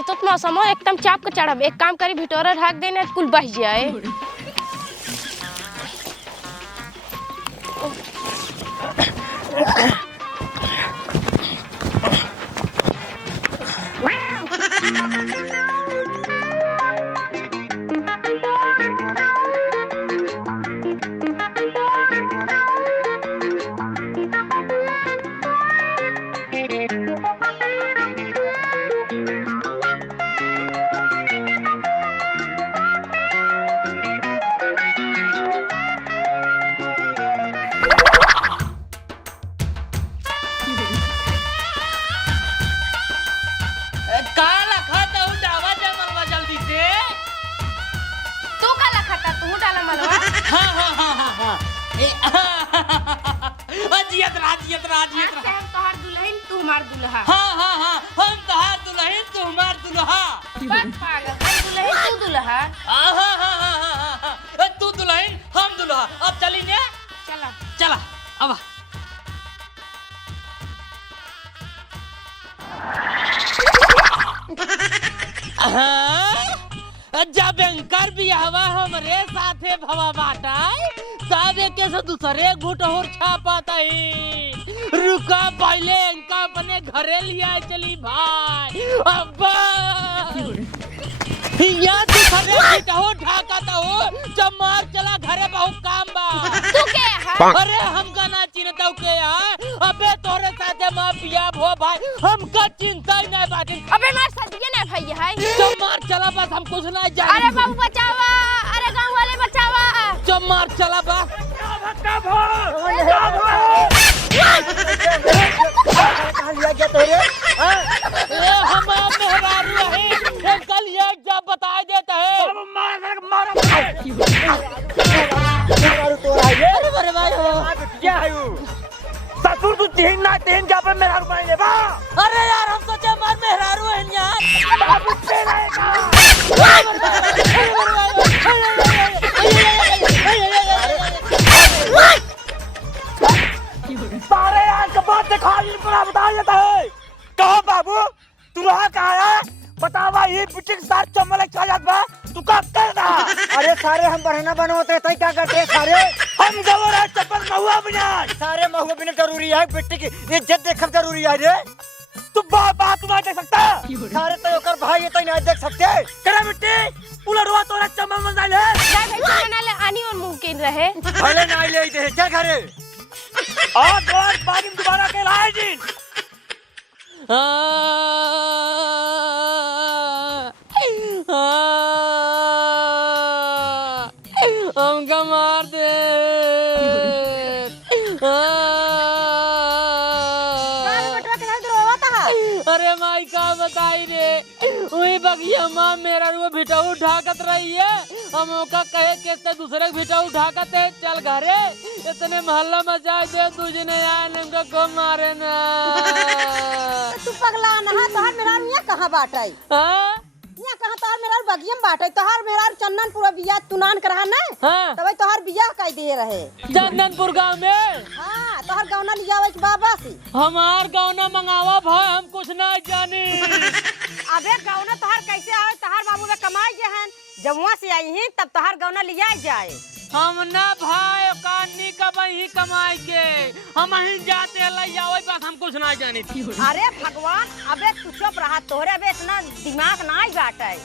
इ तो मौसम हो एकदम चाप के चढ़ब। एक काम करी भिटोरा ढाक देने कुल बह जाए। तू दुल्हन हम दुल्हा। अब चली ने चला चला अब जब बैंकर भी हवा हमरे साथे भवा बाटाई तब एक से दूसरे घुट और छापाता ही रुका पहले इनका अपने घरे लिया चली भाई अब्बा यहाँ दूसरे घुट हो ढाकाता हो जब मार चला घरे बहुत काम बा। तू के है? अरे हमका ना चिंता के है अबे तोरे साथे मां पिया भो भाई हमका चिंता ही नहीं बात। अबे मार सदिए ना भाई है। जब मार चला बस हम कुछ नहीं जाने। अरे बाबू बचावा, अरे गांव वाले बचावा। जब मार चला बस हमारा मेहरारू है कल एक जब बता देता है अरे भाई क्या है ससुर तू तीन ना तीन क्या पे मेहरारू बन ले बा। अरे यार हम सोचे मार मेहरारू है यार बाबू पे रहेगा सारे यार के बात दिखा इन पर बता देता है। कहो बाबू तू रहा कहाँ है बतावा ये पिटिक सार चमले चला जात बा तू का कर रहा। अरे सारे हम बढ़ना बनवाते हैं क्या करते हैं सारे हम जबर है चप्पल महुआ बिना सारे महुआ बिना जरूरी है बेटी की इज्जत देखब जरूरी है रे। तू बात तू नहीं देख सकता सारे तो ओकर भाई तो नहीं देख सकते करे बेटी उलटवा तोरा चमल मन जाले जा भाई ना ले आनी और मुमकिन रहे। भले नहीं ले दे चल घरे और बाद में दोबारा के लाए जी हमका मार दे अरे माई का बताई रे वही बगिया माँ मेरा वो भिटा उठाकत रही है हम ओका कहे के दूसरे भिटा उठाकत है चल घरे इतने मोहल्ला मचा दे तुझे ने आए हमका को मारे ना तू पगला ना तोहर मेरा मियां कहां बाटै हां मियां कहां तोहर मेरा बगियम बाटै तोहर मेरा चंदनपुर बिया तुनान करहा ना हां तबे तोहर बिया काई दे रहे चंदनपुर गांव में। हां तोहर गौना लियावे के बाबा से हमार गौना मंगावा भाई हम कुछ नहीं जानी। अबे गौना तोहर कैसे आवे तोहर बाबू बे कमाई जे हन जब वहां से आई ही तब तोहर गौना लिया जाए। हम ना भाई कानी का ही कमाई के हम ही जाते लई आवे बस हम कुछ नहीं जानी थी। अरे भगवान अबे तू चुप रहा तोहरे बे इतना दिमाग ना आई बाटै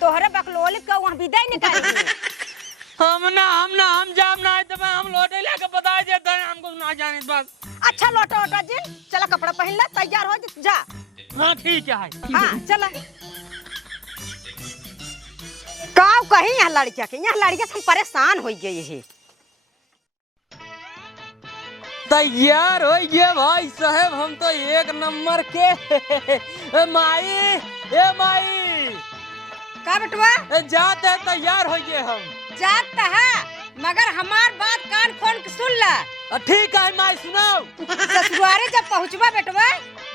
तोहरे बकलोली का वहां विदाई निकाली हम जाम ना तो हम लौटे लेके बता देते हैं हम कुछ ना जानी बस। अच्छा लोटा ओटा जी चला कपड़ा पहन ले तैयार हो जा। हां ठीक है हां चला काव कहीं यहाँ लड़किया के यहाँ लड़किया से हम परेशान हो गए है। तैयार हो गए भाई साहब हम तो एक नंबर के माई ए माई का बेटवा जाते तैयार हो गए हम जाता है मगर हमार बात कान खोल के सुन ला। ठीक है माई सुनाओ। ससुरारे जब पहुँचवा बेटवा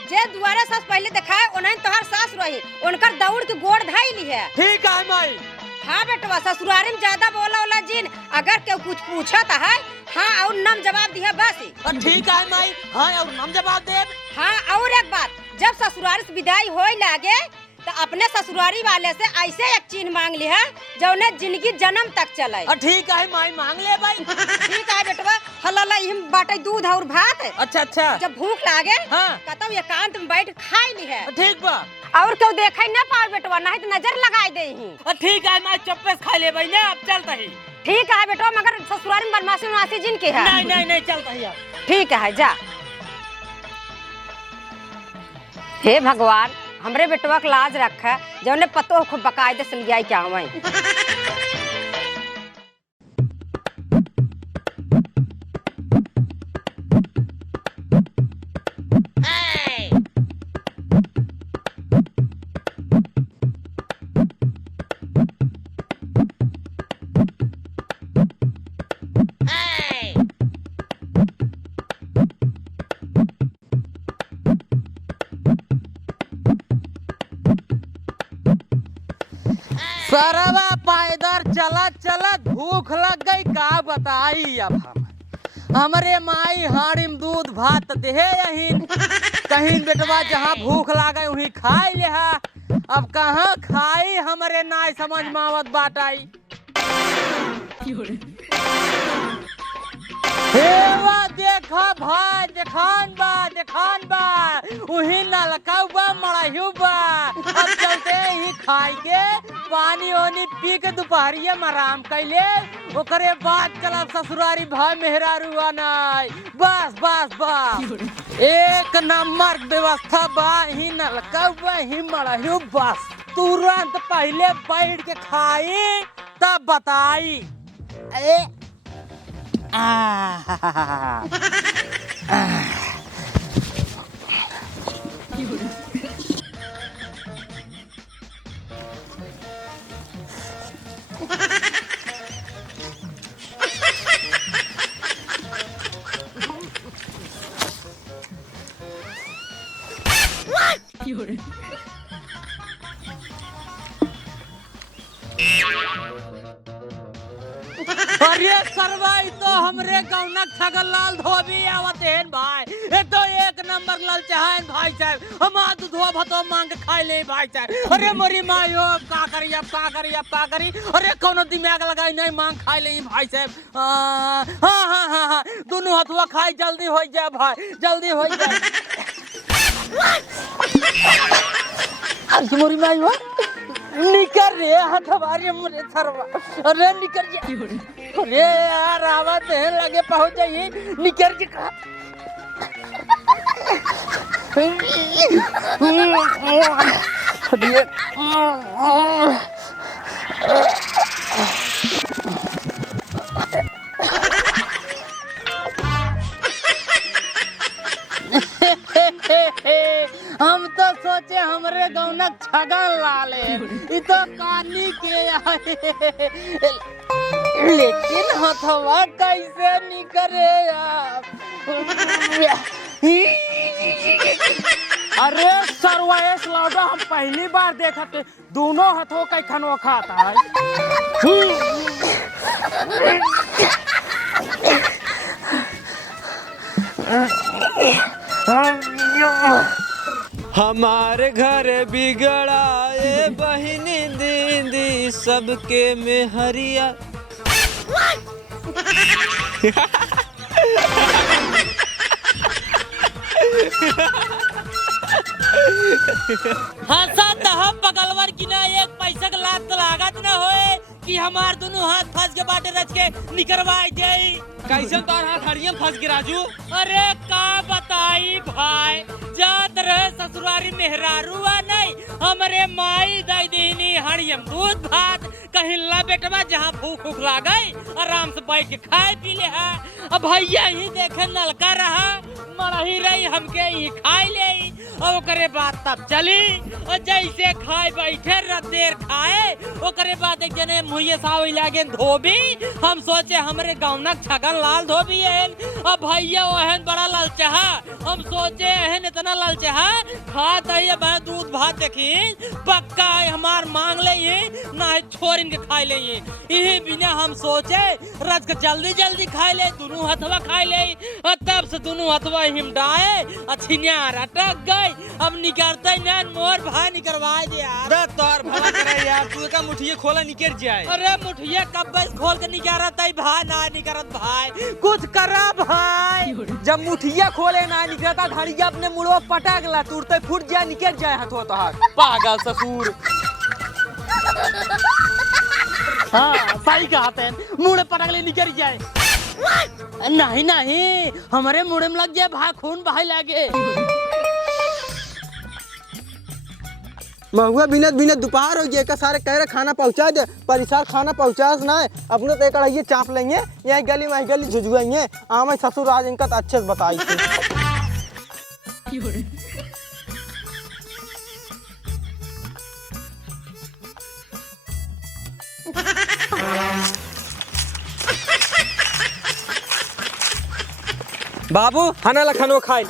जे दुआरे सास पहले दिखाए उन्हें तोहर सास रही उनकर दौड़ के गोड़ धाई ली है। ठीक है माई। हाँ बेटवा ससुरारी में ज्यादा बोला वाला जिन अगर क्यों कुछ पूछा तो है हाँ और नाम जवाब दिया बस। ठीक है माई हाँ और नाम जवाब दे। हाँ और एक बात जब ससुरारी से विदाई होए लागे तो अपने ससुरारी वाले से ऐसे एक चीज मांग ली है जो उन्हें जिंदगी जन्म तक चले। ठीक है माई मांग ले भाई। ठीक है बेटवा, हलाला हम बाटे दूध और भात। अच्छा अच्छा जब भूख लागे हाँ। कहता हूँ एकांत में बैठ खाई ली है। ठीक बा। और क्यों देखे न पाओ बेटवा, नहीं तो नजर लगाई दे ही। ठीक है माई चप्पे खा ले भाई ना, अब चलता ही। ठीक है बेटवा, मगर ससुरारी में बदमाशी उनमासी जिनके है। नहीं चलता ही। ठीक है जा। हे भगवान, हमरे बेटवा के लाज रखा जो ने पतो खूब बकायदे से लिया क्या हमें। सरवा पायदर चलत चलत भूख लग गई, का बताई अब हमरे माई हाड़िम दूध भात दे यहीं कहीं बेटवा जहाँ भूख लागे वहीं खाई ले। अब कहाँ खाई हमरे नाय समझ मावत बाटाई। हेवा देखा भाई, देखान बा उही नलकाऊ बा मड़ाहू बा। अब चलते ही खाई के पानी ओनी पी के दोपहरिया में आराम कैले, ओकरे बाद चलब ससुरारी भाई मेहरारू आनाई। बस एक नंबर व्यवस्था बा, ही नलकाऊ बा ही मड़ाहू बस। तुरंत पहले बैठ के खाई तब बताई। अरे सरवाई तो हमरे गौनक छगल लाल धोबी आवत हैं भाई। ये तो एक नंबर लाल चाहन भाई साहब, हमार दूधवा भतो मांग के खाई ले भाई साहब। अरे मोरी मायो का करी। अरे कोनो दिमाग लगाई नहीं, मांग खाई ले भाई साहब। हाँ दोनों हथवा खाई, जल्दी हो जाए भाई, जल्दी हो जाए। मोरी मायो निकर रे हथवारी मुझे सरवा। अरे निकर जा। अरे यार आवाज देने लगे पहुंच जाइए, निकर जी का। हम तो सोचे हमरे गौनक छगन लाले, ये तो कानी के आए। लेकिन हथवा कैसे निकरे यार। अरे सरवाइस लौटा, हम पहली बार देखा थे दोनों हाथों का खनवा खाता है। हमारे घर बिगड़ाए बहिनी दीदी सबके में हरिया। हंसा दह पगलवर की ना एक पैसा का लात लागत न होए कि हमार दोनों हाथ फंस के बाटे रच के निकरवाई जाई। कैसे तार हाथ हरियम फंस के राजू? अरे का बताई भाई, जात रहे ससुरारी मेहरारू नहीं, हमरे माई दाई दीनी हरियम दूध भात कहीं ला बेटवा जहाँ भूख लागे आराम से बैठ के खाए पी ले। अब भैया ही देखे नलका रहा मरही रही, हमके ही खाई ले और ओकरे बाद तब चली। और जैसे खाए बैठे देर खाए ओकरे बाद एक जने मुँह साव लागे धोबी। हम सोचे हमरे गौनक छगन लाल धोबी है, अब भैया ओहन बड़ा लालचाहा हम सोचे एहन इतना लालचाहा खात है मैं दूध भात देखी पक्का हमार मांग ले ना छोड़ इनके खाई ले यही बिना हम सोचे रज के जल्दी जल्दी खाई ले दोनों हथवा खाई ले और तब से दोनों हथवा हिमडाए अच्छिया अटक गई अब निकलते न मोर भाई निकलवाए दे यार तोर भला करे यार तू का मुठिए खोला निकल जाए। अरे मुठिया कब बस खोल के निकालत है भाई ना निकलत भाई कुछ करा भाई जब मुठिया खोले ना निकलता धड़िया अपने मुड़वा पटागला तुरते फूट जाए निकल जाए हाथों तो हाथ पागल ससुर। हाँ सही कहते हैं मुड़े पटकले निकल जाए नहीं नहीं हमारे मुड़े में लग गया भाई खून बहाई लागे महुआ बिनत बिनत दोपहर हो जाए सारे कह रहे खाना पहुंचा दे पर इस खाना पहुंचास ना है अपने तो कढ़ाइए चाप लेंगे यही गली में गली झुझुआएंगे आम ससुर आज इनका तो अच्छे से बताई बाबू खाना लखनऊ खाए।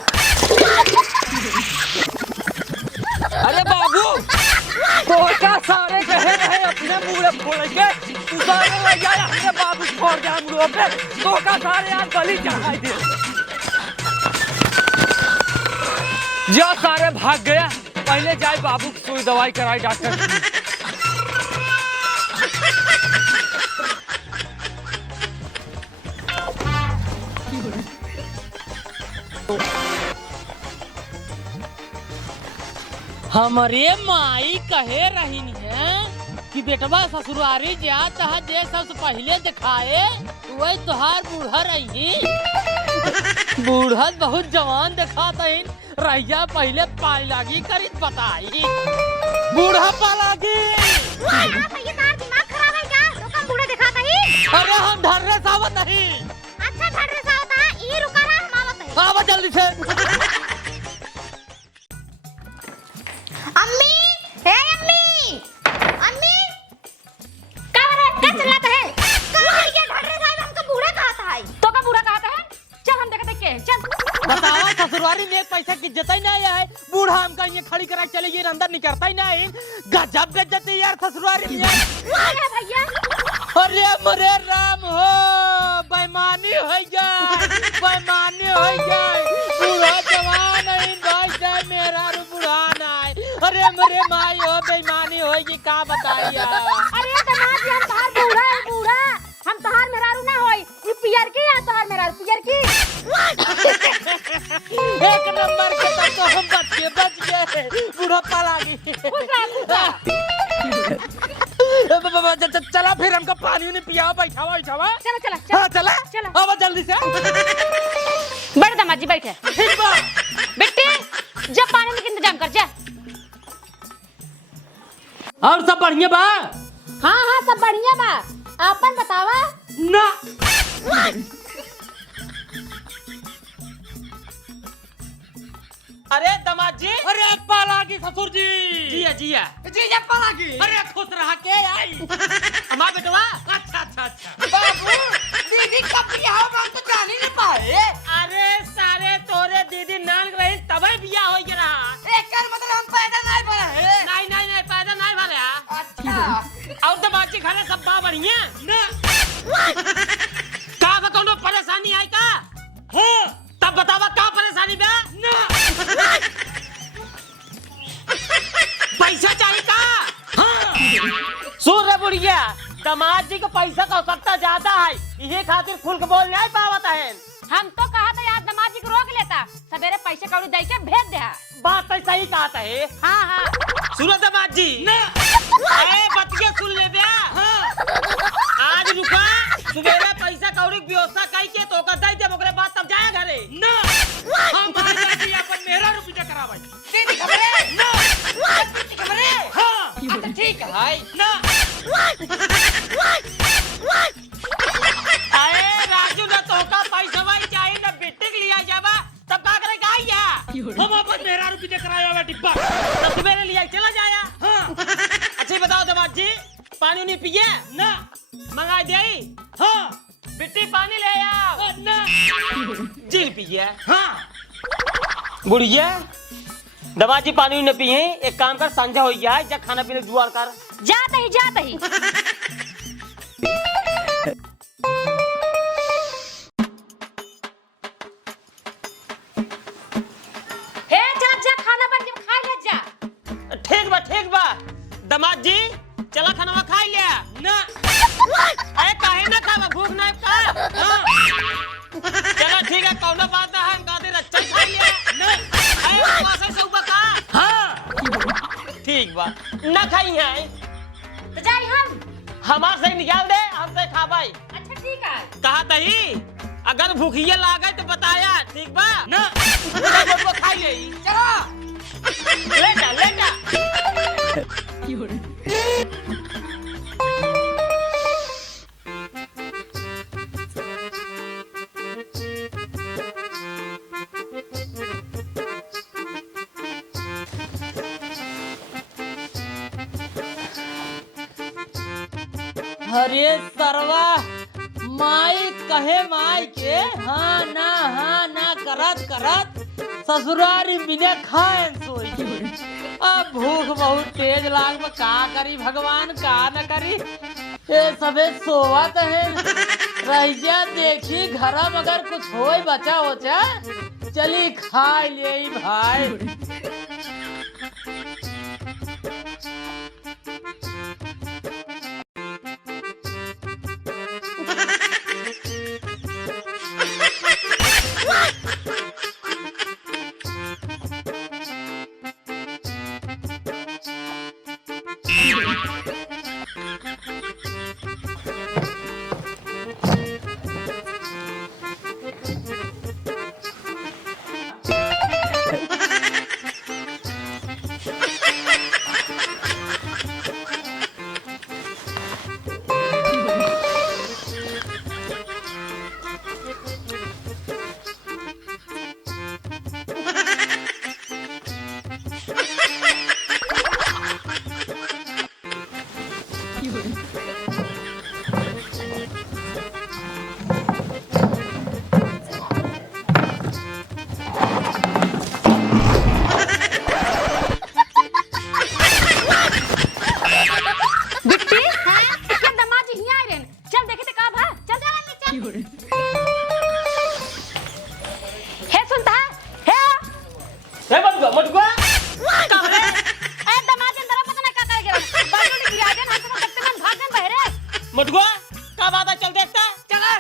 अरे बाबू तो क्या सारे कहे रहे अपने मुंह खोलेंगे तू सारे ले जाए हमने बाबू छोड़ दिया मुंह पे तो क्या सारे यार गली चढ़ाई दे जो सारे भाग गया पहले जाए बाबू की सुई दवाई कराई डॉक्टर की। हमारे माई कहे रही है कि बेटवा ससुरारी जात है जे सबसे पहले दिखाए वही तुहार बूढ़ा रही बूढ़ा बहुत जवान दिखाता है रैया पहले पाई लागी करी बताई बूढ़ा पालागी दिमाग खराब है क्या तो कम बूढ़ा दिखाता ही। अरे हम ढर्रे सावत नहीं अच्छा ढर्रे सावत है ये रुका ना हम आवत है आवा जल्दी से। अम्मी हे अम्मी अम्मी क्या हो रहा है क्या चिल्लाता है कहाँ है ये ढर्रे साहब हमको बूढ़ा कहता है तो का बूढ़ा कहता है चल हम देखते के चल बतावा ससुरारी में एक पैसा की इज्जत ही नहीं है बूढ़ा हमका ये खड़ी करा चले ये अंदर नहीं करता ही नहीं गजब बेइज्जती यार ससुरारी में अरे भैया अरे मरे राम हो बेईमानी हो जाए बेईमानी हो जाए बूढ़ा जवान है भाई से मेरा रू बूढ़ा नहीं अरे मरे माई हो बेईमानी होगी का बताइए अरे दमाद हम तोहार बूढ़ा है बूढ़ा हम तोहार मेहरारू ना होई ये पियर की या तोहार मेहरारू पियर की एक नंबर के तो हम बच गए बूढ़ा पालागी चला फिर हमको पानी नहीं पिया बैठावा चलो चला हाँ चला चला अब जल्दी से बड़े दामाद जी बैठे ठीक बा बेटे जब पानी में इंतजाम कर जा। और सब बढ़िया बा हाँ हाँ सब बढ़िया बा आपन बतावा ना अरे दामाद जी अरे पालागी ससुर जी जिया जिया जीजा पालागी अरे खुश रहा के आई हमारा बेटवा अच्छा अच्छा अच्छा बाबू दीदी कब बियाह हो हम तो जान ही नहीं पाए। अरे सारे तोरे दीदी नान रही तबे बियाह हो गया एकर मतलब हम पैदा नहीं भरा है। नहीं नहीं नहीं पैदा नहीं भले अच्छा और दमाद जी खाना सब बा बढ़िया ना का बा कोनो परेशानी आई का हां तब बतावा का परेशानी बा ना पैसा चाहिए का हां सुन रे बुढ़िया दामाद जी को पैसा का आवश्यकता ज्यादा है इहे खातिर खुल के बोल नहीं पावत है हम तो कहा था यार दामाद जी को रोक लेता सवेरे पैसे कौड़ी दे के भेज दे। बात तो सही कहता है हाँ हाँ सुनो दामाद जी ना ए बतिया सुन ले बे हां आज रुका सवेरे पैसा कौड़ी की व्यवस्था कई के तो का दे दे ओकरे बाद तब जाए घरे ना हम आ जाती अपन मेरा रुपया करावे दीदी खबरे ना दीदी खबरे हां अच्छा ठीक है ना अरे राजू ना तो का पैसा वाई चाहिए ना बेटे के लिया जावा तब का करे गाइया हम अपन मेरा रुपया कराया हुआ डिब्बा तब सवेरे लिया चला जाया हां अच्छा बताओ दामाद जी पानी नहीं पिए ना मंगा दे हां बिट्टी पानी ले आओ ना चीर पिए। हाँ बुढ़िया दमाजी पानी न पिए, एक काम कर संझा हो गया है, जा खाना पीने जुआर कर। जात ही हे जा खाना बन जब खा ले जा। ठीक बा दमाद जी चला खाना खा लिया ना। अरे काहे ना खावा, भूख नहीं का। हाँ। चला ठीक है, कौनो बात ना है, गाते रच्चा खा लिया ना। अरे पासे से ऊपर का। हाँ ठीक बा ना खाई है तो जाई हमार से निकाल दे, हमसे खा भाई। अच्छा ठीक है। कहा तही अगर भूखिए लागे तो बताया, ठीक बा ना। वो खाई ले चलो लेटा अरे सरवा माई कहे माई के हाँ ना करत ससुरारी बिना खाए सोई। अब भूख बहुत तेज लाग में का करी भगवान, का न करी। ये सबे सोवत है रहिया देखी घर में अगर कुछ होई बचा होचा चली खा ले भाई। मटुआ का बात है, चल देखता चला।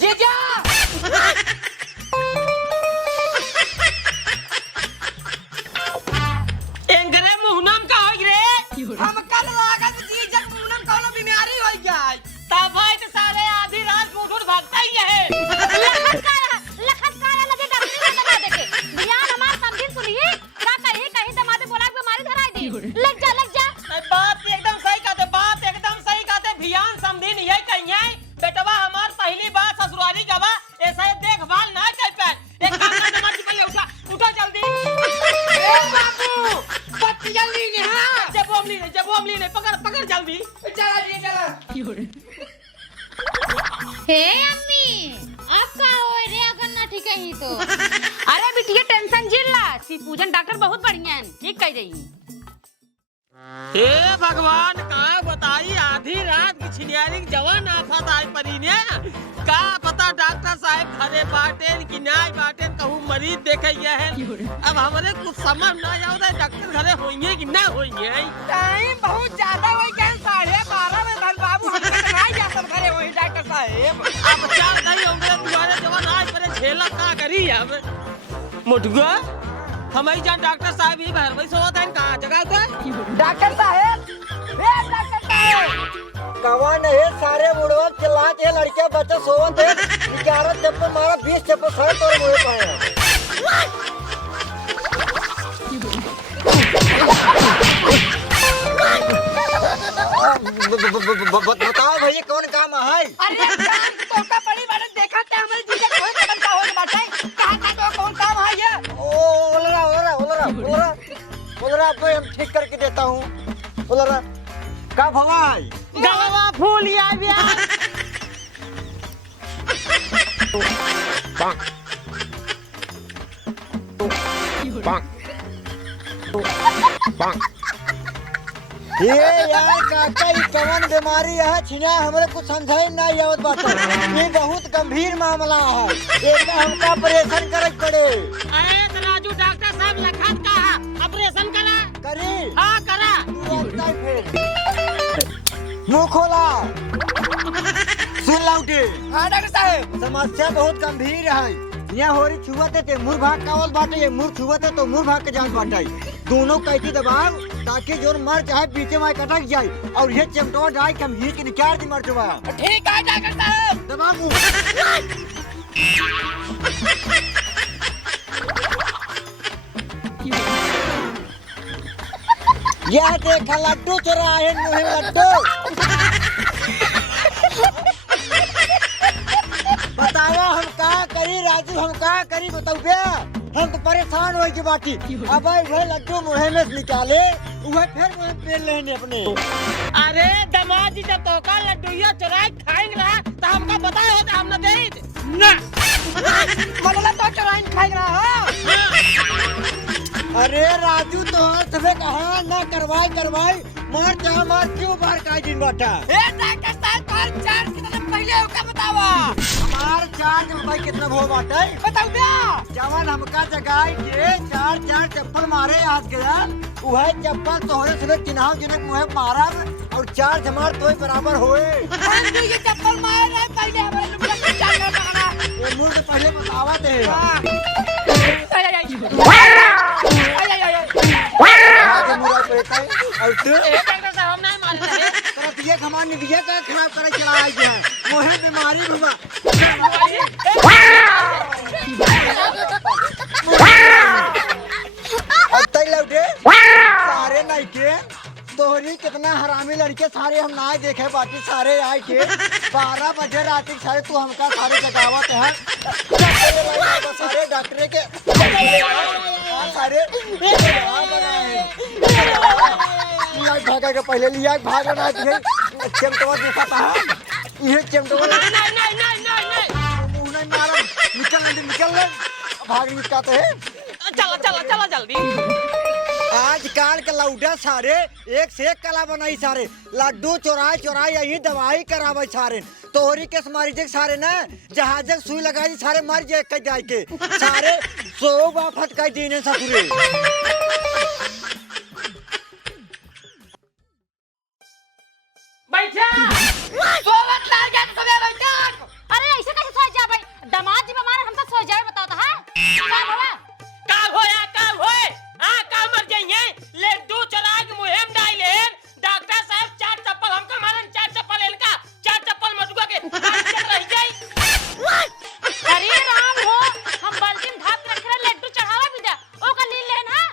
जीजा एंगरे मुहनम का हो रे। हम कल लागत जीजा मुहनम कौनो बीमारी हो गई तब भाई तो सारे आधी रात उठ भागता ही है। लखत का लगे डॉक्टर ने दवा देके ध्यान हमार समझी सुनिए का कहीं कहीं दमादे बोला बीमारी धराई दी। लग जा बात एकदम सही कहते भियान समझी नहीं है कहीं है बेटवा हमार पहली बार ससुराली गवा ऐसा देखभाल ना कर पाए। एक काम करना मत पहले उठा जल्दी। ए बाबू बत्ती जल्दी ने। हां जब ओमली ने पकड़ जल्दी चला। हे अम्मी अब का होए रे अगर ना ठीक है ही तो। अरे बिटिया टेंशन जिल्ला सी पूजन डॉक्टर बहुत बढ़िया है, ठीक कह रही। हे भगवान का बताई आधी रात की छिनियारी जवान आफत आई परी ने का पता डॉक्टर साहब घरे बाटे कि नहीं बाटे कहूं मरीज देखे है। अब हमारे कुछ समझ ना आवता डॉक्टर घरे होंगे कि ना होंगे। टाइम बहुत ज्यादा हो गया 12:30 में धन बाबू हम नहीं जा सब घरे वही डॉक्टर साहब। अब चल नहीं होंगे तुम्हारे जवान आज पर झेला का करी। अब मुठगा हमारी जान डॉक्टर साहब ही घर में सोता है कहाँ जगह पे। डॉक्टर साहब कवन है सारे बुढ़वा चिल्लाते हैं, लड़के बच्चे सोवत है। 11 चप्पल मारा 20 चप्पल सर तोड़ मुंह पे। बताओ भैया कौन काम है। अरे काम तो पड़ी बात देखा क्या हमारे जीजा कोई कदम का हो बाटे कहां का तो कौन काम है ये। बोलरा भाई हम ठीक करके देता हूँ। बोलरा का भवाई गवा फूल या ये यार काका ई कवन बीमारी है छिना हमरे कुछ समझाई नहीं आवत बात। ये बहुत गंभीर मामला है, एक हमका ऑपरेशन करे पड़े। अरे तो राजू डॉक्टर साहब लखत का ऑपरेशन करा करी हाँ करा। मुंह खोला सुन लाउटे। हाँ डॉक्टर साहब। समस्या बहुत गंभीर है। यहाँ हो रही छुआते ते मुंह भाग कावल बाटे, ये मुंह छुआते तो मुंह भाग के जान बाटे। दोनों कैची दबाव ताकि जो मर चाहे पीछे में कटक जाए और ये चिमटवा जाए कम ही के निकाल दी मर चुका। ठीक है डॉक्टर साहब। दबा मुंह। यह देखा लड्डू चुरा है मुँह में लड्डू। बतावा हम का करी राजू, हम का करी बताओ बे। हम तो परेशान हो की बाकी। अब वह लड्डू मुँह में से निकाले वह फिर मुँह पेल लेने अपने। अरे दामाद जी जब तो का लड्डूया चुरा खाएंगे ना तो हमका बताया होता हम न दे ना मतलब तो चराइन खाएगा हाँ। अरे राजू तो तुम्हें कहा ना करवाई मार चाह मार क्यों बार का दिन बैठा। ए डॉक्टर साहब पर चार कितने पहले होगा बतावा। हमार चार्ज भाई कितना भो बाटे बताओ भैया। जवान हमका जगाई के चार चप्पल मारे आज गया वह चप्पल तोहरे सुबह चिन्हाव जिन्हें मुँह मारा और चार हमार तो बराबर होए। हम तो ये चप्पल मार रहे पहले हमारे लुटिया को चार पकड़ा। ये मुर्ग पहले बतावा दे। आगे मुरा करता है और तू डॉक्टर साहब हम नहीं मारे थे। तरफ ये हमार निदिया का खराब करे चला आई है मोहे बीमारी भवा। अब तक लौटे सारे नहीं के तोहरी कितना हरामी लड़के सारे हम ना देखे बाकी सारे आए के 12 बजे रात के सारे तू हमका सारे जगावत है सारे डॉक्टर के सारे भागा के पहले लिया भागना चाहिए। चमटवा देखा था ये चमटवा नहीं मारा निकल भाग निकालते हैं। चलो जल्दी। आजकल के लौडा सारे एक से एक कला बनाई सारे लड्डू चोराई यही दवाई करावे सारे तोहरी के मारी जे सारे ना जहाज सुई लगाई सारे मर जाए कह जाए के सारे 100 बाफत कह दीने ससुरे। बैठा सोवत लाल गया तो बे बैठा। अरे ऐसे कैसे सो जा भाई दामाद जी बीमार हम तो सो जाए बताओ तो हां का हुआ का होए का मर जाइए लड्डू चुरा के मुहिम डाले डॉक्टर साहब चार चप्पल हमका मारन चार चप्पल इनका चार चप्पल मधुआ के रह जाई। अरे राम हो हम बाल्टी में ढाप रख रहे लड्डू चढ़ावा भी दे ओ का ली लेन हां।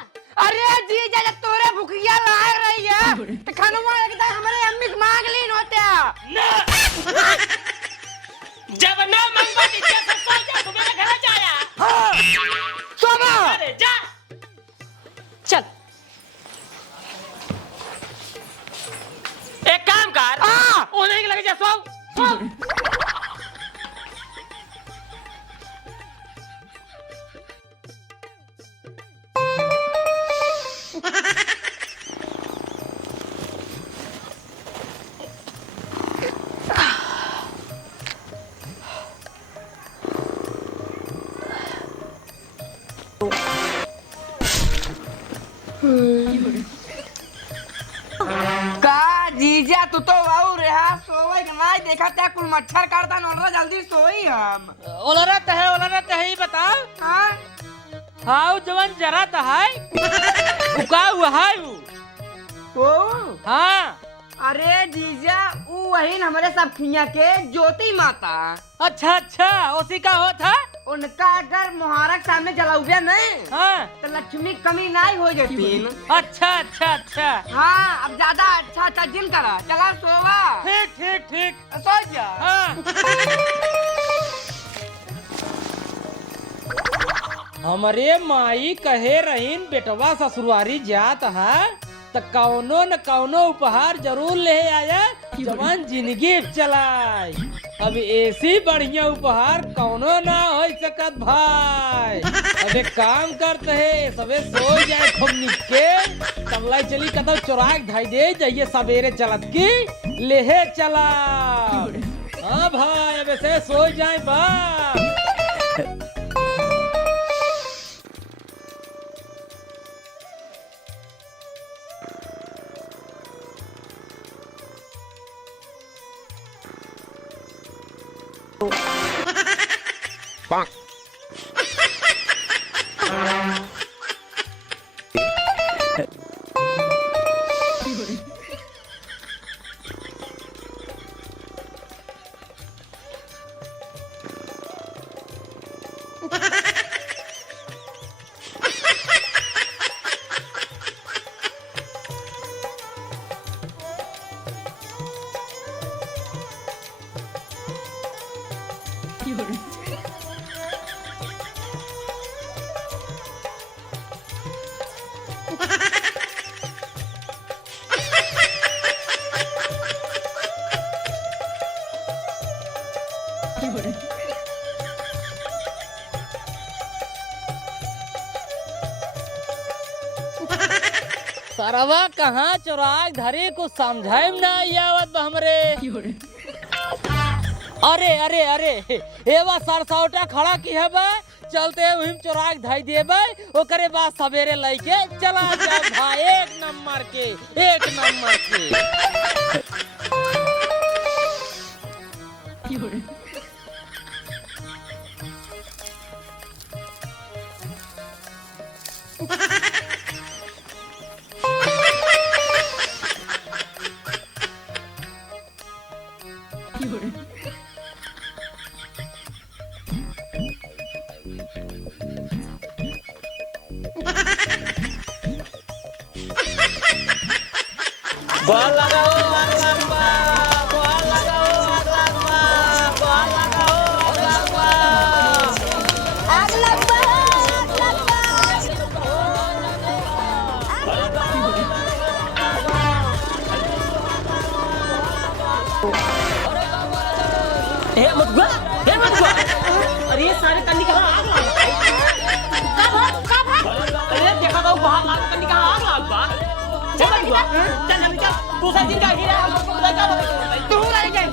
अरे जी जा तोरे भूखिया ला रही है तो खानवा एकदम हमारे अम्मी के मांग लीन होते ना जब ना मंगवा दीजिए सब सो जा सुबह घर जाया। हां सोना अरे जा चल एक काम कर उन्हें लगे जा सो का जीजा तू तो वाऊ रहा सोवे के नहीं देखा त्या कुल मच्छर काटता नोरा जल्दी सोई हम। ओलरत है ही बता हां हाउ जवन जरा त है उका हुआ है ओ हां। अरे जीजा ऊ वही हमारे सब खिया के ज्योति माता। अच्छा उसी का होता उनका अगर मुहारक सामने जलाऊबे नहीं हाँ तो लक्ष्मी कमी नहीं हो जाती। अच्छा हाँ अब ज्यादा अच्छा जिन करा चला सोवा। ठीक सो जा। हाँ। हमरे माई कहे रहीन बेटवा ससुरारी जात है तो कौनो न कौनो उपहार जरूर ले आया जवान जिंदगी चलाए। अब ऐसी बढ़िया उपहार कौनो ना हो सकत भाई। अब एक काम करते है, सबे सो जाए खूब निके, तबला चली कदम चुरा के धाई दे जाइए सवेरे चलत की लेहे चला। हाँ भाई अब ऐसे सो जाए बा। सरवा कहाँ चुराग धरी कुछ समझाइम ना आवत हमरे। अरे अरे अरे एवा सरसौटा खड़ा की है बा, चलते वहीं चुराग धाई देबे, ओकरे बाद सवेरे लइके चला जा भाई। एक नंबर के, एक नंबर के। बॉल लगाओ अगला, बॉल लगाओ अगला, बॉल लगाओ अगला। हे मत अरे ये सारे कन्नी कहाँ आग लगा? अरे देखा तो वहाँ आग कन्नी कहाँ आग लगा? चल हम चल दूसरा दिन का हीरा हमको लगा तू रह गई।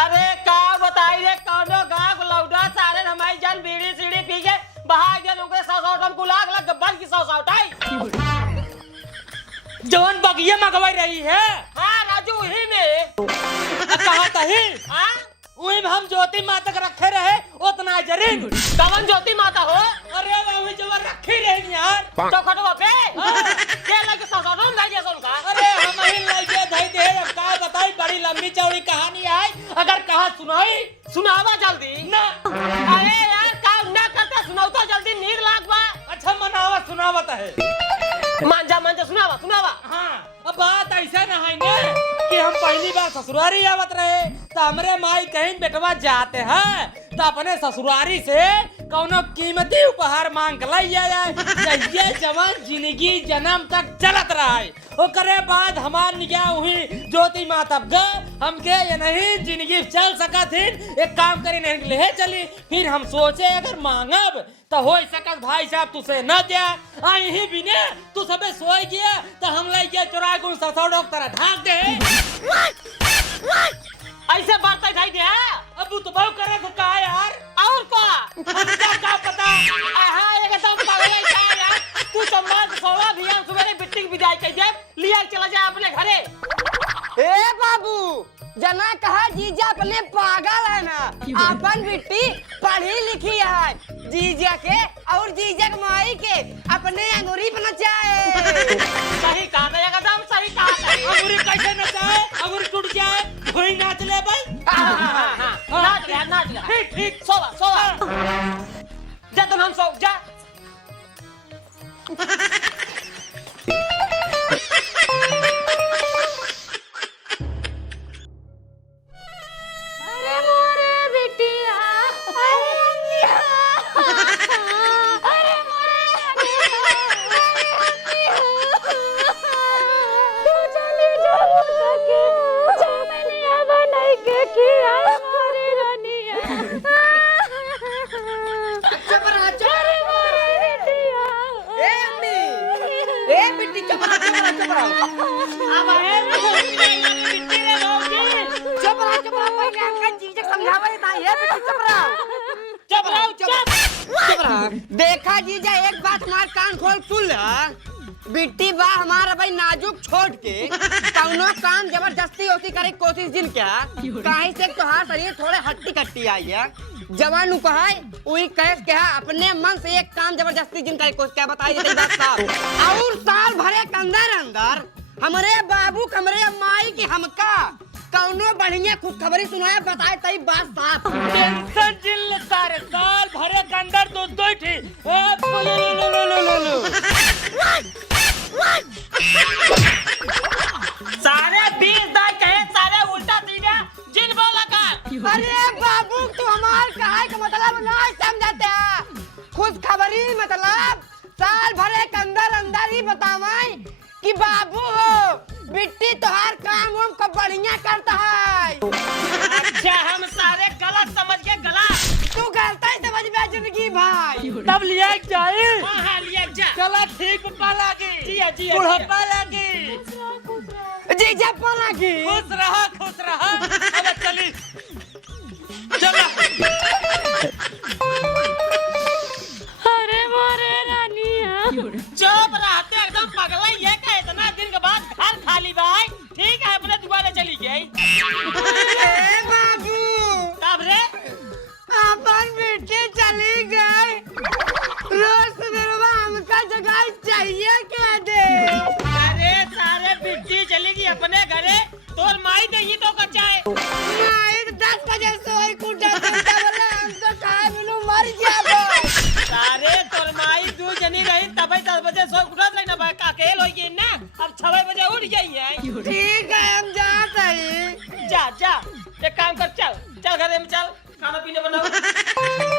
अरे का बताई रे कौनो गांव लौटा सारे हमारी जन बीड़ी सीढ़ी पी के बहा गए लोग सौसौटम गुलाग लग गब्बर की सौसौटाई जवन बगिया मंगवाई रही है। हाँ राजू ही में कहा तही हाँ वही हम ज्योति माता के रखे रहे उतना जरीन। कवन ज्योति माता हो? अरे वही जो रखी रही यार तो खटवा पे के लगे सौसौटम नहीं जैसा उनका। अरे हम ही लगे धई दे। अब का बताई, बड़ी लंबी चौड़ी कहानी है, अगर कहा सुनाई सुनावा जल्दी ना। अरे यार काम ना करता सुनाओ तो जल्दी नींद लाग बा। अच्छा मनावा सुनावत है। मांझा मांझा सुनावा सुनावा। हाँ अब बात ऐसा ना है ना कि हम पहली बार ससुरारी आवत रहे तो हमरे माई कहीं बेटवा जाते हैं तो अपने ससुरारी से कौनो कीमती उपहार मांग के लाई जाए। ये जवान जिंदगी जन्म तक चलत रहा है। ओकरे बाद हमार निगाह हुई ज्योति माता ग हमके ये नहीं जिंदगी चल सका थी। एक काम करे नहीं ले चली, फिर हम सोचे अगर मांगब तो हो सकत भाई साहब तुसे न दिया आई ही बिने तू सबे सोई गया तो हम ले गया चुरा के ससौड़ों तरह ढाक दे। ऐसे बात ढाई दे अब तो बहु करे तो का यार और का हमका का पता। हाँ एकदम पागल है क्या यार? तू संभाल 16 भियान सवेरे बिट्टी विदाई कर दे लिया चला जाए अपने घरे। ए बाबू जना कहा जीजा अपने पागल है ना, अपन बिट्टी पढ़ी लिखी है, जीजा के और जीजा के माई के अपने अंगूरी पर नचाए। सही कहा था एकदम सही कहा था। अंगूरी कैसे नचाए? अंगूरी टूट जाए, भुई नाच ले भाई। ठीक सोवा सोवा जा तुम हम सो जा अरे मोरे बिटिया अरे अम्मिया अरे मोरे तू चली जाओ सके जो मैंने अब नहीं के किया मोरे रानिया चुप रहा अरे मोरे बिटिया ए अम्मी ए बिट्टी चुप रहा अब आए बिट्टी रे लोगे चुप रहा पहले अंकल जी से समझावे था ये बिट्टी चुप रहा देखा जीजा एक बात हमार कान खोल सुन ले बिट्टी बा हमारा भाई नाजुक छोड़ के कौनो काम जबरदस्ती होती करे कोशिश जिन क्या काहे से तोहार शरीर थोड़े हट्टी कट्टी आई है जवान कहा वही कह के अपने मन से एक काम जबरदस्ती जिन करे कोशिश क्या बताइए ये बात साहब और साल भरे के अंदर अंदर हमरे बाबू हमरे माई की हमका कौनो बढ़िया खुशखबरी सुनाया बताए तई बात साफ टेंशन जिल सारे साल भरे के अंदर दो ही थी सारे 20 दाई कहे सारे उल्टा सीधा जिन बोला का अरे बाबू तू हमार कहे का मतलब नहीं समझते खुशखबरी मतलब साल भरे के अंदर अंदर ही बतावाई कि बाबू बिट्टी तोहार काम हम को बढ़िया करता है अच्छा हम सारे गलत समझ के गलत तू गलत ही समझ में जिंदगी भाई तब लिया जाए हां लिया जा गलत ठीक पाला की जी बुढ़ापा लगी जी जा पाला की खुश रहा अब चली चला अरे मोरे रानिया चुप रहते एकदम पगला ये का इतना दिन के बाद घर खाली भाई ठीक है अपने दोबारा चली गई ए बाबू तब रे अपन बेटी चली गई रोज सवेरे हमका जगह चाहिए क्या दे अरे सारे बिट्टी चली गई अपने घरे तोर माई देही तो कचाए माई 10 बजे सोई कुटा कुटा बोले हम तो खाए बिनु मर गया सारे तोर माई दू जनी रही तब 10 बजे सो उठत रही ना भाई अकेले होई गई ना अब 6 बजे उठ गई है ठीक है हम जाते हैं जा एक काम कर चल घर में चल खाना पीने बनाओ